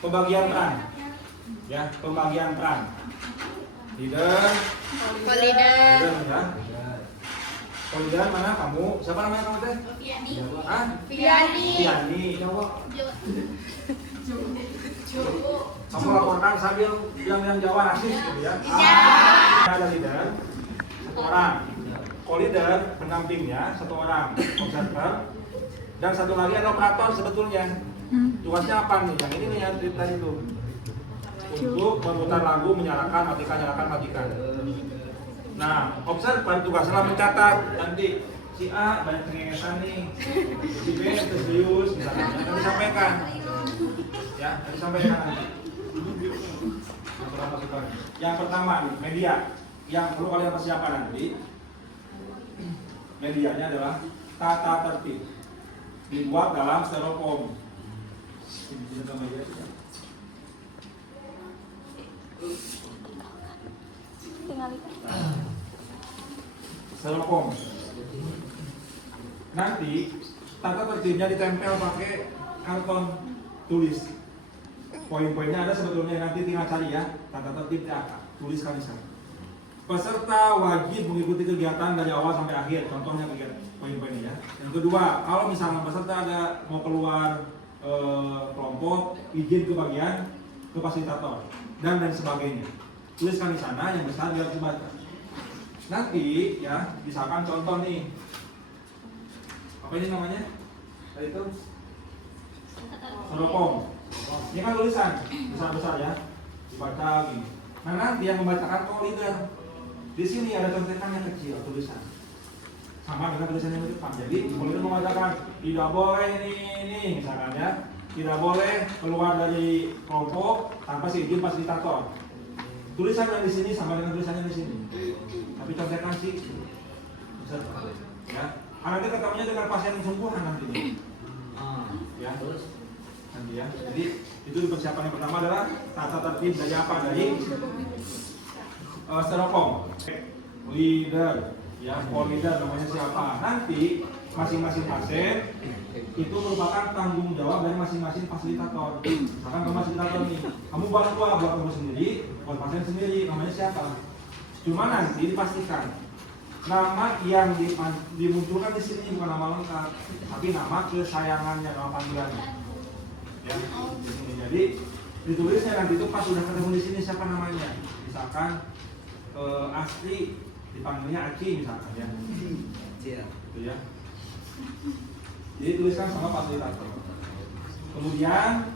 pembagian peran. Ya, pembagian peran. Leader, Leader. ya. Leader mana kamu? Siapa namanya kamu teh? Viani. Ah? Viani. Kamu laporkan sambil yang Jawa rasis gitu ya? Iya. Ada leader, satu orang. Co-leader pendampingnya satu orang, observer, dan satu lagi ada operator sebetulnya. Tugasnya apa nih? Yang ini nih yang cerita itu. Untuk memutar lagu, menyalakan, matikan, nyalakan, matikan. Nah, observer tugasnya mencatat nanti si A banyak cengengesan nih, si B serius, misalnya yang disampaikan, ya, yang disampaikan nanti. Yang pertama nih, media yang perlu kalian persiapkan nanti. Medianya adalah tata tertib, dibuat dalam styrofoam. Styrofoam. Nanti tata tertibnya ditempel pakai karton tulis. Poin-poinnya ada sebetulnya, nanti tinggal cari ya. Tata tertibnya apa? Tuliskan di sana. Peserta wajib mengikuti kegiatan dari awal sampai akhir. Contohnya kegiatan poin-poinnya ya. Yang kedua, kalau misalnya peserta ada mau keluar kelompok, izin ke bagian ke fasilitator dan sebagainya. Tuliskan di sana yang besar biar dibaca. Nanti ya, misalkan contoh nih. Apa ini namanya? Tadi itu styrofoam. Ini kan tulisan besar-besar ya. Dibaca gini. Nah, nanti yang membacakan co-leader. Di sini ada contekan yang kecil tulisan, sama dengan tulisan yang di depan. Jadi co-leader membacakan tidak boleh ini misalkan ya, tidak boleh keluar dari kelompok tanpa izin fasilitator. Tulisan yang di sini sama dengan tulisannya di sini, tapi contekan sih, ya. Nanti ketemunya dengan pasien yang sungguhan nanti, ya. Nanti ya. Jadi itu persiapan yang pertama adalah tata tertib dari apa, dari styrofoam. Leader, ya, co-leader namanya siapa? Nanti masing-masing pasien itu merupakan tanggung jawab dari masing-masing fasilitator. Misalkan kamu fasilitator nih, kamu buat kamu sendiri, buat pasien sendiri, namanya siapa? Cuma nanti dipastikan nama yang dimunculkan di sini bukan nama lengkap, tapi nama kesayangannya, nama panggilannya. Ya, di sini. Jadi ditulisnya nanti itu pas sudah ketemu di sini siapa namanya. Misalkan asli dipanggilnya Aci misalkan ya. Gitu ya. Jadi tuliskan sama fasilitator. Kemudian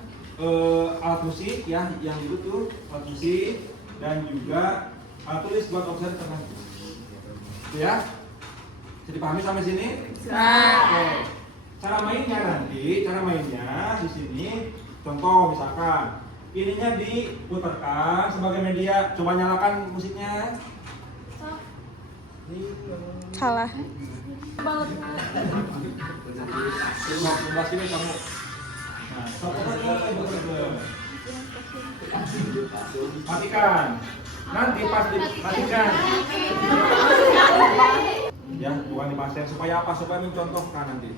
alat musik ya yang itu tuh alat musik dan juga alat tulis buat observer nanti. Itu ya. Bisa dipahami sampai sini? Oke. Cara mainnya di sini contoh misalkan ininya diputarkan sebagai media. Coba nyalakan musiknya. Salah. Sebelah sini kamu. Nah, matikan. Nanti pas dimatikan. Ya, bukan di pasien supaya apa? Supaya mencontohkan nanti.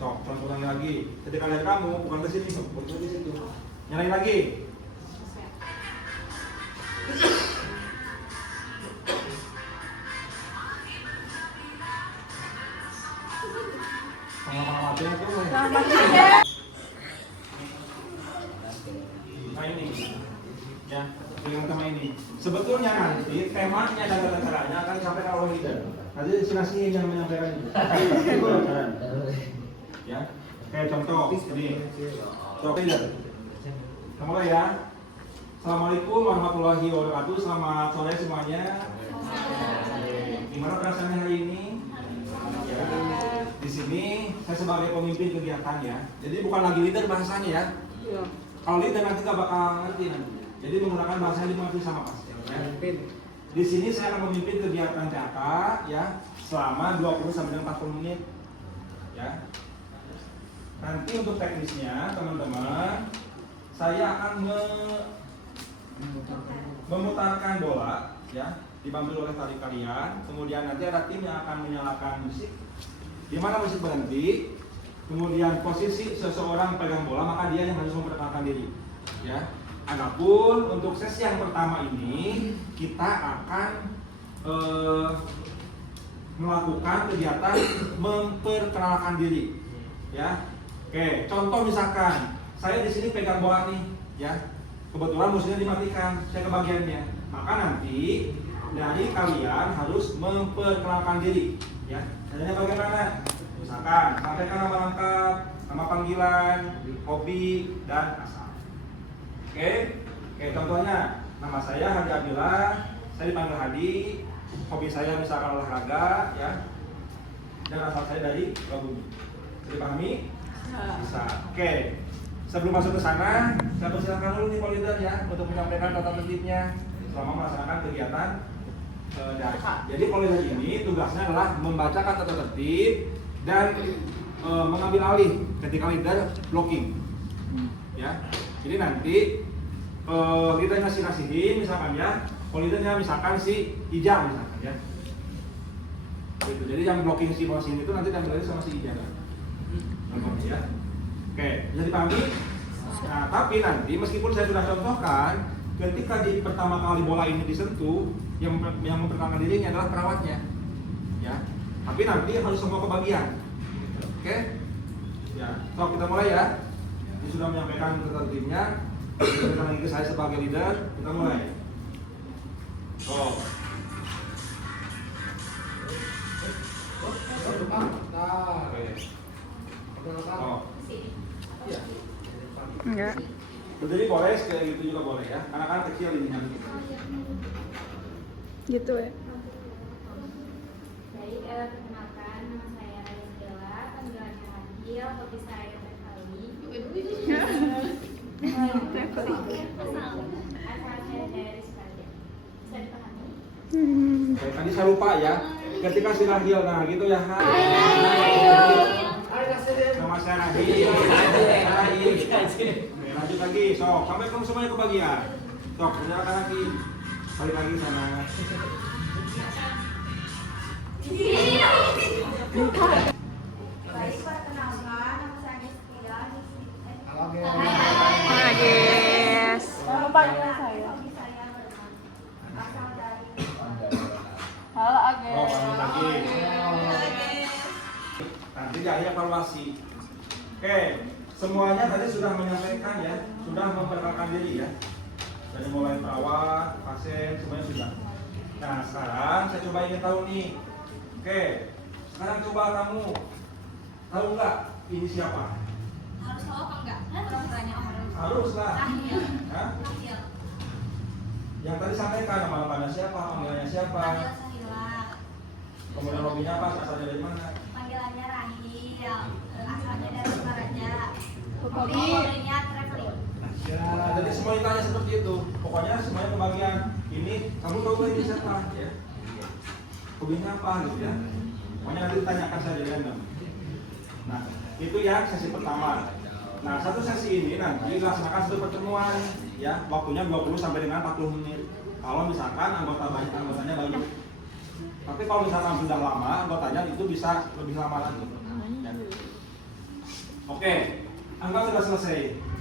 Sok, contohnya lagi. Ketika lihat kamu, bukan ke sini, bukan di situ. Nyalain lagi. Nah ini, ya, dengan tema ini. Sebetulnya nanti temanya dan tata caranya akan disampaikan oleh leader. Nanti destinasi yang menyampaikan itu. Ya, kayak contoh ini. Contoh leader. Mulai ya. Assalamualaikum warahmatullahi wabarakatuh. Selamat sore semuanya. Gimana perasaannya hari ini? Ya. Di sini saya sebagai pemimpin kegiatan ya. Jadi bukan lagi leader bahasanya ya. Kalau leader nanti nggak bakal ngerti nanti. Jadi menggunakan bahasa yang dimengerti sama pasien. Ya. Di sini saya akan memimpin kegiatan CAK ya selama 20 sampai 40 menit. Ya. Nanti untuk teknisnya teman-teman, saya akan memutarkan bola ya, dibantu oleh tali kalian. Kemudian nanti ada tim yang akan menyalakan musik. Di mana musik berhenti, kemudian posisi seseorang pegang bola, maka dia yang harus memperkenalkan diri. Ya. Adapun untuk sesi yang pertama ini kita akan melakukan kegiatan memperkenalkan diri. Ya. Oke, contoh misalkan saya di sini pegang bola nih, ya. Kebetulan musuhnya dimatikan, saya kebagiannya. Maka nanti dari kalian harus memperkenalkan diri, ya. Caranya bagaimana? Misalkan sampaikan nama lengkap, nama panggilan, hobi, dan asal. Oke, contohnya nama saya Hadi Abdillah, saya dipanggil Hadi, hobi saya misalkan olahraga, ya, dan asal saya dari Sukabumi. Bisa dipahami? Bisa. Oke, sebelum masuk ke sana, saya persilakan dulu nih Polida ya untuk menyampaikan tata tertibnya selama melaksanakan kegiatan daring. Jadi Polida ini tugasnya adalah membacakan tata tertib dan mengambil alih ketika leader blocking. Ya, jadi nanti leadernya si Nasihin misalkan ya, leadernya misalkan si Ijam misalkan ya. Gitu. Jadi yang blocking si Mosin itu nanti diambil alih sama si Ijam. Ya. Oke, bisa dipahami? Nah, tapi nanti meskipun saya sudah contohkan, ketika di pertama kali bola ini disentuh, yang memperkenalkan dirinya adalah perawatnya. Ya. Tapi nanti harus semua kebagian. Oke? Ya, so kita mulai ya. Ini sudah menyampaikan tertibnya. Kita lagi ke saya sebagai leader, kita mulai. Oh. Oh. Ya. Enggak. Jadi boleh kayak gitu juga boleh ya. Anak-anak kecil ini nanti. Gitu ya. Baik, perkenalkan nama saya Raya Stella, panggilannya Hadil, hobi saya berkali. Asal saya dari Sukabumi. Bisa dipahami? Oke, tadi saya lupa ya. Ketika si Rahil, nah gitu ya. Nama saya Rahil. Lanjut lagi, sok sampai kamu semuanya kebagian. Sok, silakan lagi. Balik lagi sana. Baik, perkenalkan nama saya Stella. Nah, guys. Nama panggilan saya. Hobi saya berenang. Asal dari Halo, Oh, lanjut lagi. Nanti jadi evaluasi. Oke, semuanya tadi sudah menyampaikan ya, sudah memperkenalkan diri ya. Dari mulai perawat, pasien, semuanya sudah. Nah, sekarang saya coba ingin tahu nih. Oke, sekarang coba kamu tahu nggak ini siapa? harus tahu apa enggak? Orang-orangnya orang. Harus lah. Rahil. Hah? Rahil. Yang tadi sampaikan nama lengkapnya siapa, panggilannya siapa, Rahil Sahila. kemudian hobinya apa, asalnya dari mana? Panggilannya Rahil. Asalnya dari Sukaraja. Hobi. Hobinya traveling. Nah, jadi semuanya tanya seperti itu. Pokoknya semuanya pembagian. Ini kamu tahu nggak ini siapa? Ya. Hobinya apa gitu ya? Pokoknya nanti ditanyakan saja random. Nah, itu ya sesi pertama. Nah, satu sesi ini nanti dilaksanakan satu pertemuan ya, waktunya 20 sampai dengan 40 menit. Kalau misalkan anggotanya baru. Tapi kalau misalkan sudah lama, anggotanya itu bisa lebih lama lagi. Ya. Oke, anggap sudah selesai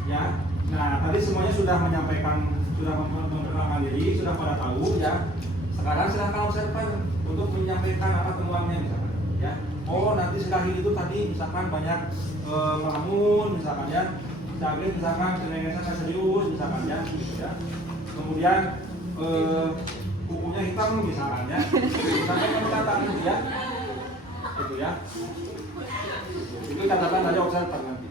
ya. Nah, tadi semuanya sudah menyampaikan, sudah memperkenalkan diri, sudah pada tahu ya. Sekarang silahkan observer untuk menyampaikan apa temuannya misalkan ya. Oh, nanti si Rahil itu tadi misalkan banyak ngelamun misalkan ya. Jadi misalkan cengengesan serius misalkan ya, gitu ya. Kemudian kukunya hitam misalkan ya. Sampai kamu catat gitu ya. Gitu ya. Itu catatan dari observer nanti.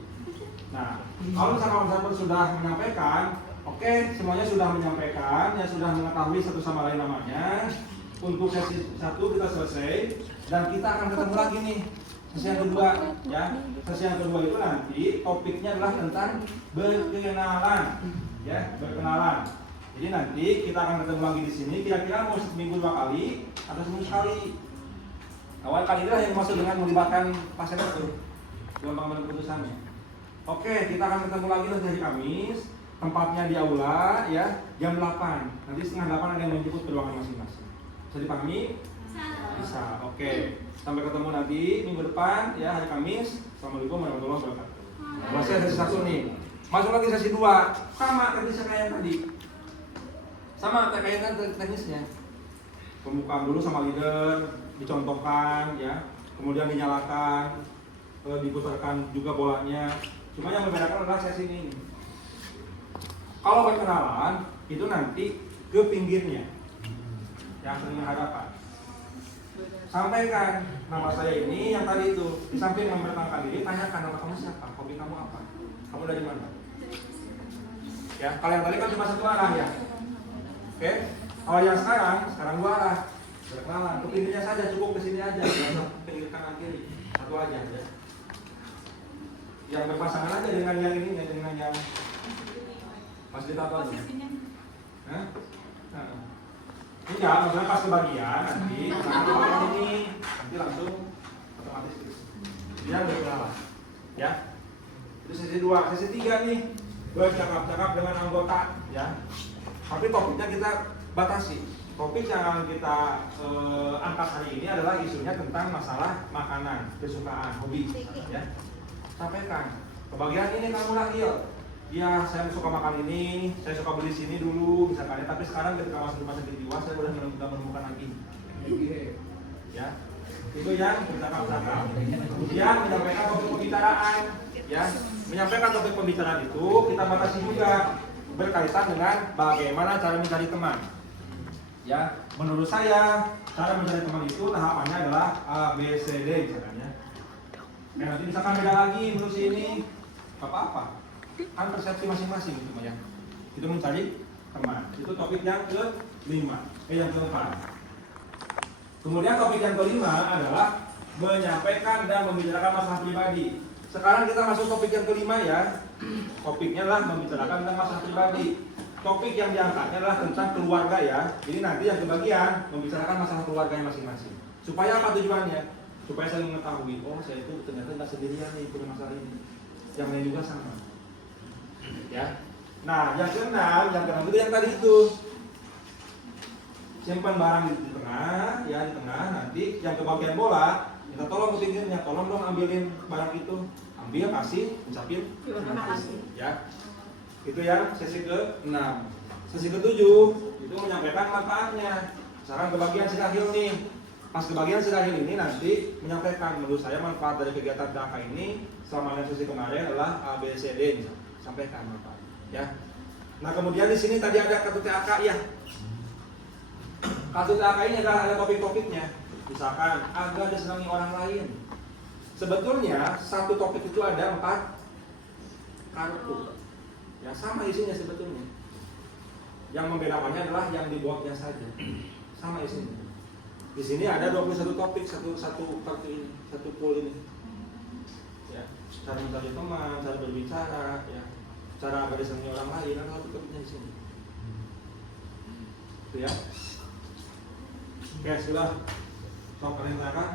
Nah, kalau misalkan observer sudah menyampaikan, oke, semuanya sudah menyampaikan, ya sudah mengetahui satu sama lain namanya. Untuk sesi 1 kita selesai dan kita akan ketemu lagi nih sesi yang kedua ya. Sesi yang kedua itu nanti topiknya adalah tentang berkenalan ya, berkenalan. Jadi nanti kita akan ketemu lagi di sini kira-kira mau seminggu 2 kali atau seminggu sekali. Awal kali inilah yang maksud dengan melibatkan pasien itu dalam pengambilan keputusannya. Oke, kita akan ketemu lagi nanti hari Kamis. Tempatnya di aula ya, jam 8. Nanti setengah 8 ada yang menjemput ke ruangan masing-masing. Bisa dipahami? Bisa. Oke. Sampai ketemu nanti minggu depan ya, hari Kamis. Assalamualaikum warahmatullahi wabarakatuh. Masih ada sesi 1 nih. Masuk lagi sesi 2. Sama teknisnya kayak yang tadi. Sama kayak kan teknisnya. Pembukaan dulu sama leader, dicontohkan ya. Kemudian dinyalakan, diputarkan juga bolanya. Cuma yang membedakan adalah sesi ini. Kalau perkenalan itu nanti ke pinggirnya yang sering menghadapkan. Sampaikan nama saya ini yang tadi itu. Di samping memperkenalkan diri, tanyakan nama kamu siapa, hobi kamu apa, kamu dari mana. Ya, kalau yang tadi kan cuma satu arah ya. Oke, kalau yang sekarang 2 arah. Berkenalan, ke pinggirnya saja, cukup ke sini aja, jangan pinggir kanan kiri, satu aja ya. Yang berpasangan aja dengan yang ini, dengan yang fasilitator. Nah, enggak, maksudnya pas kebagian nanti ini nanti langsung otomatis dia berkenalan ya. Itu sesi 2, sesi 3 nih bercakap-cakap dengan anggota ya. Tapi topiknya kita batasi. Topik yang akan kita angkat hari ini adalah isunya tentang masalah makanan, kesukaan, hobi ya. Sampaikan kebagian ini kamu lahir. Ya, saya suka makan ini, saya suka beli sini dulu misalkan ya, tapi sekarang ketika masuk rumah sakit jiwa saya udah menemukan lagi. Ya. Itu yang bercakap-cakap. Kemudian menyampaikan topik pembicaraan, ya. Menyampaikan topik pembicaraan itu kita batasi juga berkaitan dengan bagaimana cara mencari teman. Ya, menurut saya cara mencari teman itu tahapannya adalah A, B, C, D misalkan ya. Nah, nanti misalkan beda lagi menurut si ini apa-apa. Kan persepsi masing-masing gitu ya. Itu mencari teman. Itu topik yang ke-5. Yang ke-4. Kemudian topik yang ke-5 adalah menyampaikan dan membicarakan masalah pribadi. Sekarang kita masuk topik yang ke-5 ya. Topiknya adalah membicarakan tentang masalah pribadi. Topik yang diangkatnya adalah tentang keluarga ya. Jadi nanti yang kebagian membicarakan masalah keluarganya masing-masing. Supaya apa tujuannya? Supaya saya mengetahui, oh saya itu ternyata nggak sendirian nih punya masalah ini. Yang lain juga sama. Ya. Nah, yang keenam itu yang tadi itu. Simpan barang di tengah, ya di tengah. Nanti yang kebagian bola, kita tolong ke pinggirnya, tolong dong ambilin barang itu. Ambil, kasih, ucapin terima kasih. Ya. Itu yang sesi ke-6. Sesi ke-7 itu menyampaikan manfaatnya. Sekarang kebagian sidahil nih. Pas kebagian sidahil ini nanti menyampaikan menurut saya manfaat dari kegiatan TAK ini selama sesi kemarin adalah A, B, C, D. Sampaikan manfaat. Ya. Nah kemudian di sini tadi ada kartu TAK ya. Kartu TAK ini ada topik-topiknya. Misalkan agar disenangi orang lain. Sebetulnya satu topik itu ada 4 kartu. Ya sama isinya sebetulnya. Yang membedakannya adalah yang dibuatnya saja. Sama isinya. Di sini ada 21 topik satu kartu ini, satu pool ini. Ya, cara mencari teman, cara berbicara, ya, cara agar disenangi orang lain, ada satu topiknya di sini. Itu ya. Oke, sudah. Sok kalian silakan.